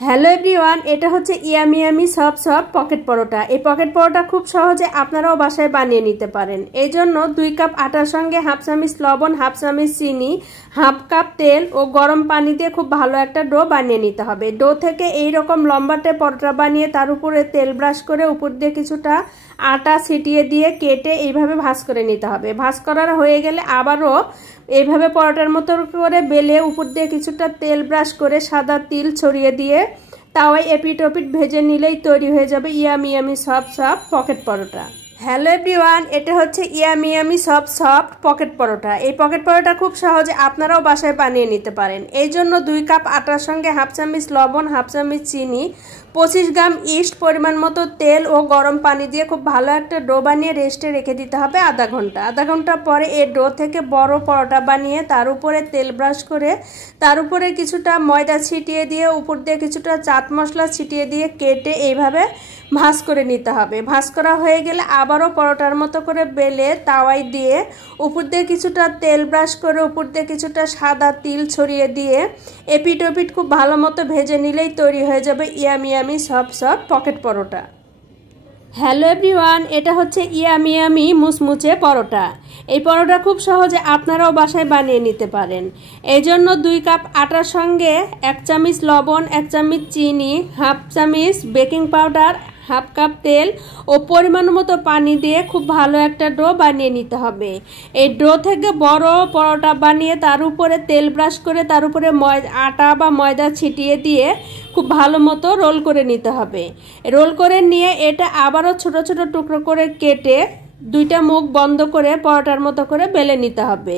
Hello everyone, এটা হচ্ছে yummy yummy soft soft pocket paratha. এই পকেট পরোটা খুব সহজে আপনারাও বাসায় বানিয়ে নিতে পারেন। এই জন্য 2 কাপ আটার সঙ্গে হাফ চামচ লবণ, হাফ চামচ চিনি, হাফ কাপ তেল ও গরম পানি দিয়ে খুব ভালো একটা ডো বানিয়ে নিতে হবে। ডো থেকে এই রকম লম্বাটে পরোটা বানিয়ে তার উপরে তেল ব্রাশ করে উপর দিয়ে কিছুটা আটা ছিটিয়ে দিয়ে কেটে এইভাবে ভাঁজ করে নিতে হবে। ভাঁজ করার হয়ে গেলে আবারও এইভাবে পরোটার মতো করে বেলে উপর দিয়ে কিছুটা তেল ব্রাশ করে সাদা তিল ছড়িয়ে দিয়ে তাওয়ায় এপিট ওপিট ভেজে নিলেই তৈরি হয়ে যাবে yummy yummy soft soft pocket paratha. Hello everyone, এটা হচ্ছে yummy yummy soft soft pocket paratha. এই পকেট পরোটা খুব সহজে আপনারাও বাসায় বানিয়ে নিতে পারেন। এই জন্য 2 কাপ আটার সঙ্গে হাফ চামচ লবণ, হাফ চামচ চিনি, 25 গ্রাম ইস্ট, পরিমাণ মতো তেল ও গরম পানি দিয়ে খুব ভালো একটা ডো বানিয়ে রেস্টে রেখে দিতে হবে আধা ঘন্টা। আধা ঘন্টা পরে এই ডো থেকে বড় পরোটা বানিয়ে তার উপরে তেল ব্রাশ করে তার উপরে কিছুটা ময়দা ছিটিয়ে দিয়ে উপর দিয়ে কিছুটা চাট মশলা ছিটিয়ে দিয়ে কেটে এইভাবে ভাঁজ করে নিতে হবে। ভাঁজ করা হয়ে গেলে আবারও পরোটার মতো করে বেলে তাওয়ায় দিয়ে উপর দিয়ে কিছুটা তেল ব্রাশ করে উপর দিয়ে কিছুটা সাদা তিল ছড়িয়ে দিয়ে এপিট ওপিট খুব ভালো মতো ভেজে নিলেই তৈরি হয়ে যাবে yummy yummy soft soft pocket paratha. Hello everyone, এটা হচ্ছে ইয়ামি ইয়ামি মুচমুচে পরোটা। এই পরোটা খুব সহজে আপনারাও বাসায় বানিয়ে নিতে পারেন। এই জন্য 2 কাপ আটার সঙ্গে 1 চামচ লবণ, 1 চামচ চিনি, হাফ চামচ বেকিং পাউডার, হাফ কাপ তেল ও পরিমাণ মতো পানি দিয়ে খুব ভালো একটা ডো বানিয়ে নিতে হবে। এই ডো থেকে বড় পরোটা বানিয়ে তার উপরে তেল ব্রাশ করে তার উপরে আটা বা ময়দা ছিটিয়ে দিয়ে খুব ভালো মতো রোল করে নিতে হবে। রোল করে নিয়ে এটা আবারও ছোট ছোট টুকরো করে কেটে 2টা মুখ বন্ধ করে পরোটার মতো করে বেলে নিতে হবে।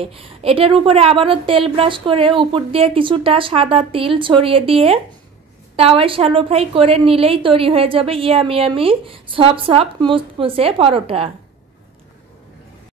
এটার উপরে আবারও তেল ব্রাশ করে উপর দিয়ে কিছুটা সাদা তিল ছড়িয়ে দিয়ে তাওয়ায় শ্যালো ফ্রাই করে নিলেই তৈরি হয়ে যাবে ইয়ামি ইয়ামি সফট সফট মুচমুচে পরোটা।